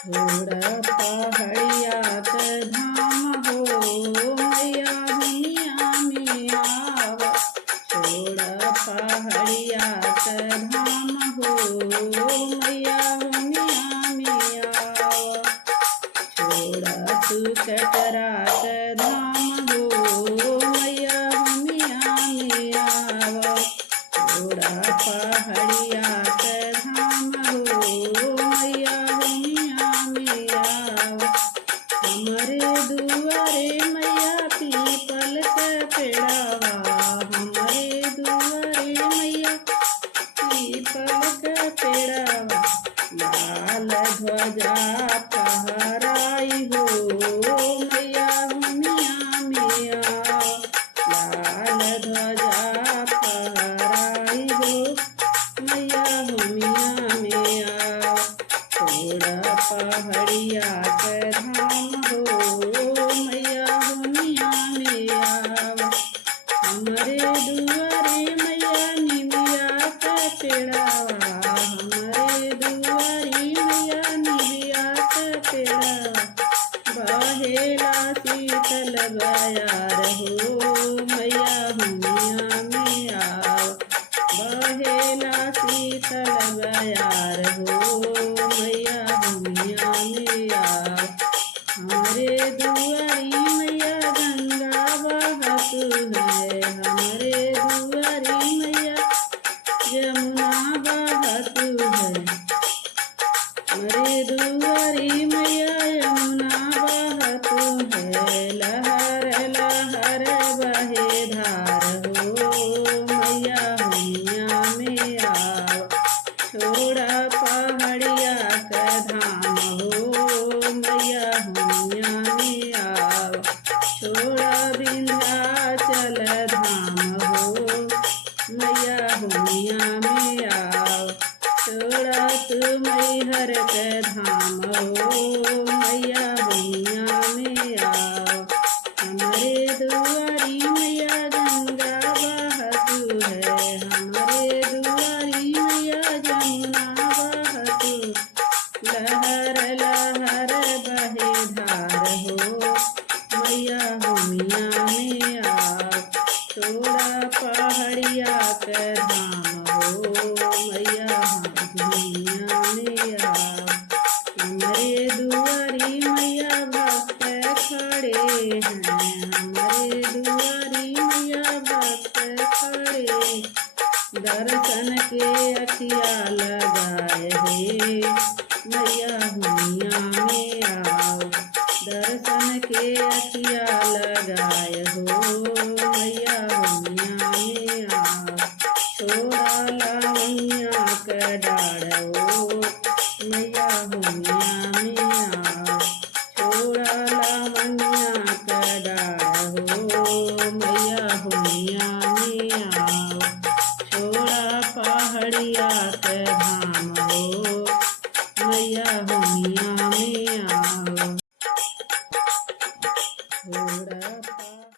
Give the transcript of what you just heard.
छोड़ पहाड़िया के धाम हो मैया दुनिया में आव। छोड़ पहाड़िया के धाम हो मैया दुनिया में आव। छोड़ तू कटरा के धाम हो मैया दुनिया में आव। छोड़ पहाड़िया के धाम हो मैया हमरे दुआरे मैया पीपल के पेड़ावा। हमरे दुआरे मैया पीपल के पेड़ावा। लाल ध्वजा फहराई हो मैया दुनिया में आव। लाल ध्वजा फहराई हो मैया दुनिया में आव। छोड़ पहाड़िया के धाम हो मैया दुनिया में आव। हमरे दुआरे मैया निमिया के पेड़ावा। हमरे दुआरे मैया निमिया के पेड़ावा। बहेला शीतल बयार हो मैया दुनिया में आव। बहेला शीतल बयार हो मैया दुनिया में आव। हमरे दुआरी मैया गंगा बहत है। हमरे दुआरी मैया यमुना बहत है। हमरे दुआरी मैया यमुना बहत है। लहर लहर बहे धार हो मैया दुनिया में आव। छोड़ पहाड़िया के धाम हो मैया दुनिया में आव। छोड़ विंध्याचल धाम हो मैया दुनिया में आव। छोड़ तू मैहर के धाम हो मैया दुनिया में आव। हमरे दुआरी मैया गंगा बहत है। हमरे दुआरी मैया जमुना बहत। लहर लहर बहे धार हो मैया दुनिया में आव। छोड़ पहाड़िया के धाम हो मैया दुनिया में आव। हमरे दुआरी मैया भक्त खड़े हैं। हमरे दुआरी मैया भक्त खड़े। दर्शन के अखिया लगाए हे मैया दुनिया में आव। दर्शन के अखिया लगाए हो मैया दुनिया में आव। छोड़ा लावनिया के डाढ़ हो मैया दुनिया में आव। छोड़ा लावनिया के डाढ़ हो मैया दुनिया में आव। छोड़ा पहाड़िया के धाम